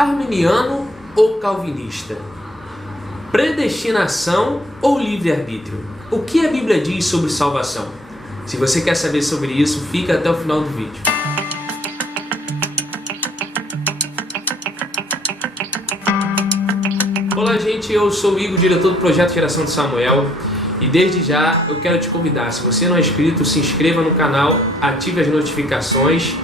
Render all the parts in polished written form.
Arminiano ou calvinista? Predestinação ou livre-arbítrio? O que a Bíblia diz sobre salvação? Se você quer saber sobre isso, fica até o final do vídeo. Olá gente, eu sou o Igor, diretor do projeto Geração de Samuel. E desde já eu quero te convidar, se você não é inscrito, se inscreva no canal, ative as notificações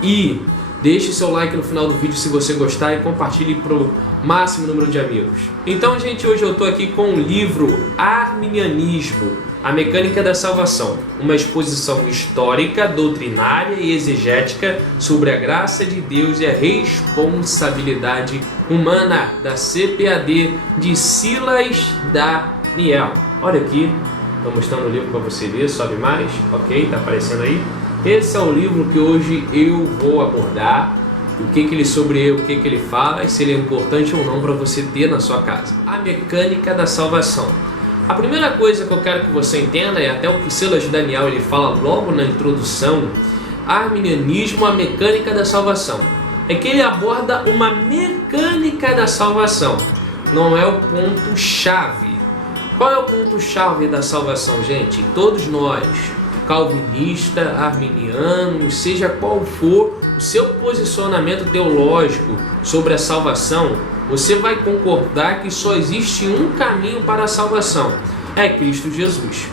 e deixe seu like no final do vídeo se você gostar e compartilhe para o máximo número de amigos. Então gente, hoje eu estou aqui com o livro Arminianismo, a Mecânica da Salvação, uma exposição histórica, doutrinária e exegética sobre a graça de Deus e a responsabilidade humana, da CPAD de Silas Daniel. Olha aqui, estou mostrando o livro para você ver, sobe mais, ok, está aparecendo aí. Esse é o livro que hoje eu vou abordar, o que ele sobre o que ele fala e se ele é importante ou não para você ter na sua casa. A mecânica da salvação. A primeira coisa que eu quero que você entenda, é até o que Silas Daniel ele fala logo na introdução, Arminianismo, a mecânica da salvação. É que ele aborda uma mecânica da salvação, não é o ponto-chave. Qual é o ponto-chave da salvação, gente? Todos nós, calvinista, arminiano, seja qual for o seu posicionamento teológico sobre a salvação, você vai concordar que só existe um caminho para a salvação, é Cristo Jesus.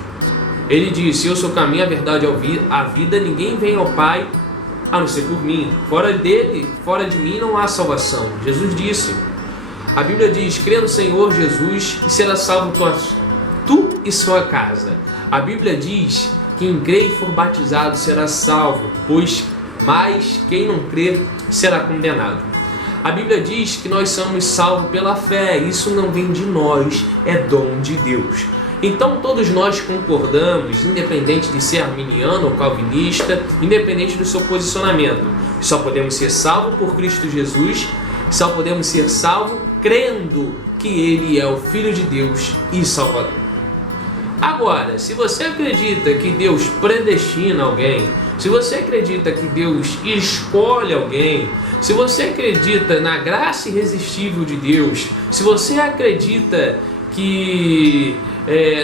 Ele disse: eu sou o caminho, a verdade e a vida, ninguém vem ao Pai a não ser por mim. Fora dele, fora de mim não há salvação. Jesus disse. A Bíblia diz: crê no Senhor Jesus e será salvo tu e sua casa. A Bíblia diz: quem crê e for batizado será salvo, mas quem não crê será condenado. A Bíblia diz que nós somos salvos pela fé. Isso não vem de nós, é dom de Deus. Então todos nós concordamos, independente de ser arminiano ou calvinista, independente do seu posicionamento, só podemos ser salvos por Cristo Jesus, só podemos ser salvos crendo que Ele é o Filho de Deus e Salvador. Agora, se você acredita que Deus predestina alguém, se você acredita que Deus escolhe alguém, se você acredita na graça irresistível de Deus, se você acredita que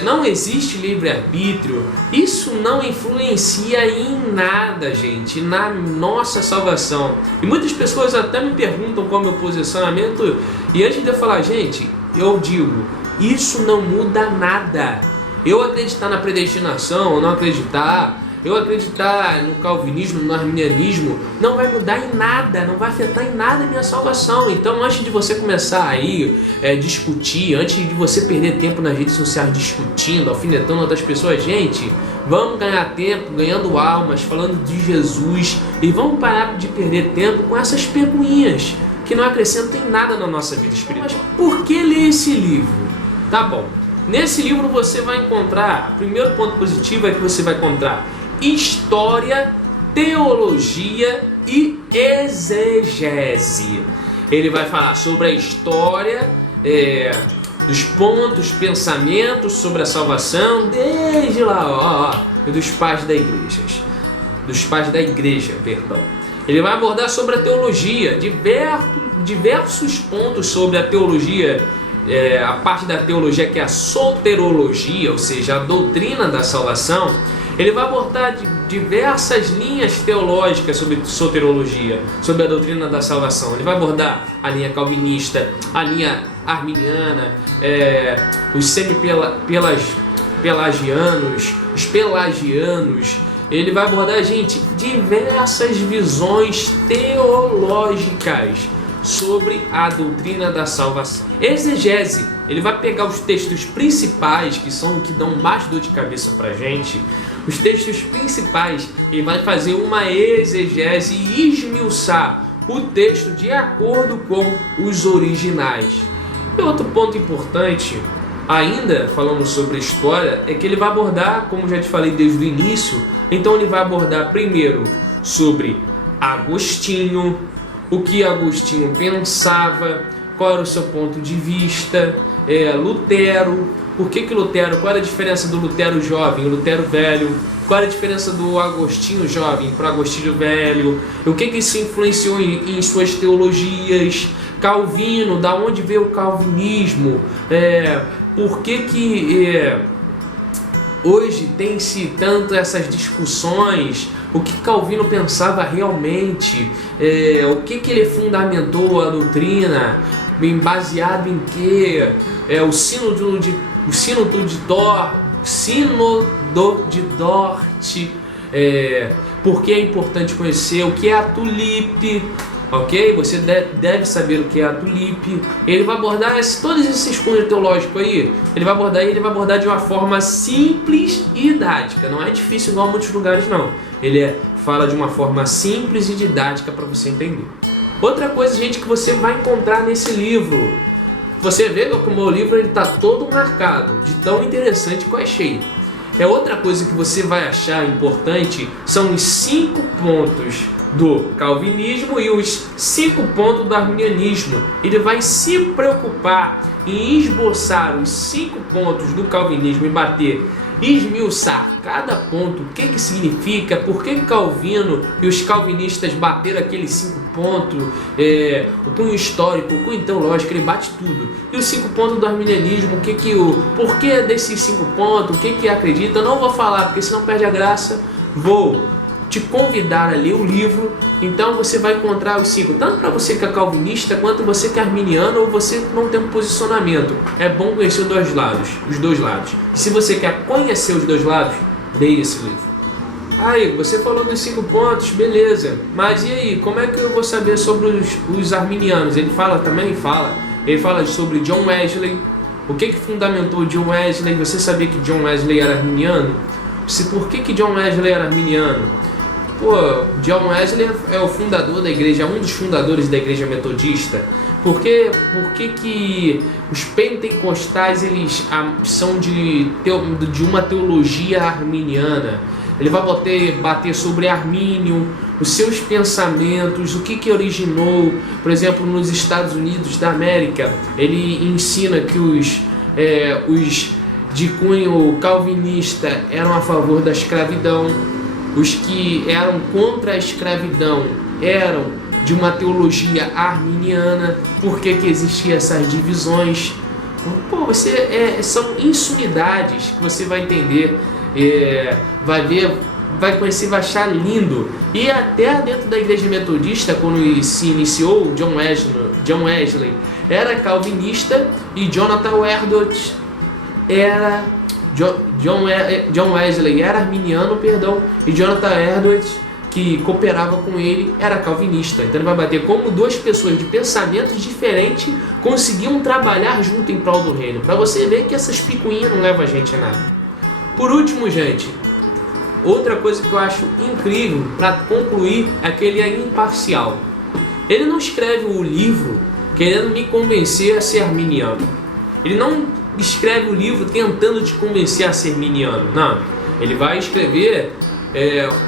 não existe livre-arbítrio, isso não influencia em nada, gente, na nossa salvação. E muitas pessoas até me perguntam qual é o meu posicionamento, e antes de eu falar, gente, eu digo, isso não muda nada. Eu acreditar na predestinação ou não acreditar, eu acreditar no calvinismo, no arminianismo, não vai mudar em nada, não vai afetar em nada a minha salvação. Então, antes de você começar aí discutir, antes de você perder tempo nas redes sociais discutindo, alfinetando outras pessoas, gente, vamos ganhar tempo ganhando almas, falando de Jesus, e vamos parar de perder tempo com essas pecuinhas que não acrescentam em nada na nossa vida espiritual. Mas por que ler esse livro? Tá bom. Nesse livro você vai encontrar, o primeiro ponto positivo é que você vai encontrar história, teologia e exegese. Ele vai falar sobre a história dos pontos, pensamentos sobre a salvação, desde lá, dos pais da igreja, perdão. Ele vai abordar sobre a teologia, diversos pontos sobre a teologia, a parte da teologia que é a soterologia, ou seja, a doutrina da salvação. Ele vai abordar diversas linhas teológicas sobre soterologia, sobre a doutrina da salvação. Ele vai abordar a linha calvinista, a linha arminiana, os semi-pelagianos, os pelagianos. Ele vai abordar, gente, diversas visões teológicas sobre a doutrina da salvação. Exegese, ele vai pegar os textos principais, que são o que dão mais dor de cabeça pra gente, os textos principais, ele vai fazer uma exegese e esmiuçar o texto de acordo com os originais. E outro ponto importante, ainda falando sobre a história, é que ele vai abordar, como já te falei desde o início, então ele vai abordar primeiro sobre Agostinho, o que Agostinho pensava, qual era o seu ponto de vista, Lutero, por que Lutero, qual era a diferença do Lutero jovem e Lutero velho, qual era a diferença do Agostinho jovem para o Agostinho velho, o que isso influenciou em suas teologias, Calvino, da onde veio o calvinismo, por que hoje tem-se tanto essas discussões, o que Calvino pensava realmente, o que ele fundamentou a doutrina, baseado em que, o sínodo de Dort, por que é importante conhecer, o que é a tulipe, ok? Você deve saber o que é a tulipe. Ele vai abordar todos esses pontos teológicos aí, ele vai abordar de uma forma simples e didática, não é difícil igual a muitos lugares não, ele fala de uma forma simples e didática para você entender. Outra coisa, gente, que você vai encontrar nesse livro, você vê que o meu livro está todo marcado, de tão interessante que eu achei. Outra coisa que você vai achar importante são os 5 pontos do calvinismo e os 5 pontos do arminianismo. Ele vai se preocupar em esboçar os 5 pontos do calvinismo e esmiuçar cada ponto, o que significa, por que Calvino e os calvinistas bateram aqueles 5 pontos, o cunho histórico, o cunho teológico, ele bate tudo. E os 5 pontos do arminianismo, por que desses 5 pontos, o que acredita, eu não vou falar, porque senão perde a graça. Vou te convidar a ler o livro, então você vai encontrar os 5, tanto para você que é calvinista, quanto você que é arminiano, ou você que não tem um posicionamento. É bom conhecer os dois lados. E se você quer conhecer os dois lados, leia esse livro. Aí, você falou dos 5 pontos, beleza, mas e aí, como é que eu vou saber sobre os arminianos? Ele fala sobre John Wesley, o que fundamentou John Wesley. Você sabia que John Wesley era arminiano? Por que John Wesley era arminiano? John Wesley é o fundador da igreja, um dos fundadores da igreja metodista. Por que os pentecostais eles são de uma teologia arminiana? Ele vai bater sobre Armínio, os seus pensamentos, o que originou, por exemplo, nos Estados Unidos da América. Ele ensina que os de cunho calvinista eram a favor da escravidão, os que eram contra a escravidão eram de uma teologia arminiana. Por que existiam essas divisões? São insumidades que você vai entender, vai ver, vai conhecer, vai achar lindo. E até dentro da igreja metodista, quando se iniciou, John Wesley era calvinista e Jonathan Edwards era John Wesley era arminiano, e Jonathan Edwards, que cooperava com ele, era calvinista. Então ele vai bater como 2 pessoas de pensamentos diferentes conseguiam trabalhar junto em prol do reino, para você ver que essas picuinhas não levam a gente a nada. Por último, gente, outra coisa que eu acho incrível, para concluir, é que ele é imparcial. Ele não escreve o livro querendo me convencer a ser arminiano. Ele não escreve o livro tentando te convencer a ser arminiano. Não, ele vai escrever,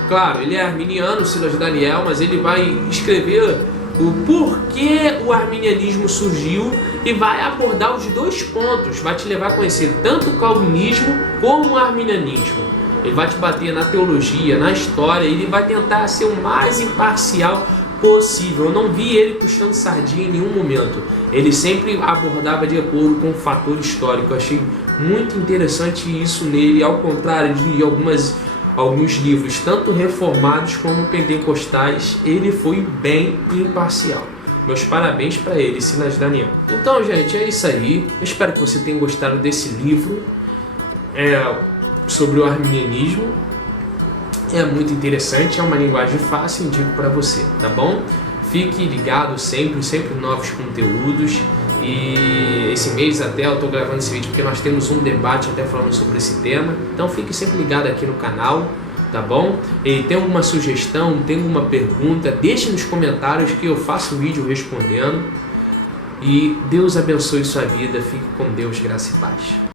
claro, ele é arminiano, Silas Daniel, mas ele vai escrever o porquê o arminianismo surgiu e vai abordar os 2 pontos, vai te levar a conhecer tanto o calvinismo como o arminianismo. Ele vai te bater na teologia, na história, ele vai tentar ser o mais imparcial possível. Eu não vi ele puxando sardinha em nenhum momento. Ele sempre abordava de acordo com o fator histórico. Eu achei muito interessante isso nele, ao contrário de alguns livros, tanto reformados como pentecostais. Ele foi bem imparcial. Meus parabéns para ele, Silas Daniel. Então, gente, é isso aí. Eu espero que você tenha gostado desse livro sobre o arminianismo. É muito interessante, é uma linguagem fácil, indico para você, tá bom? Fique ligado sempre novos conteúdos. E esse mês até eu estou gravando esse vídeo porque nós temos um debate até falando sobre esse tema. Então fique sempre ligado aqui no canal, tá bom? E tem alguma sugestão, tem alguma pergunta, deixe nos comentários que eu faço um vídeo respondendo. E Deus abençoe sua vida, fique com Deus, graça e paz.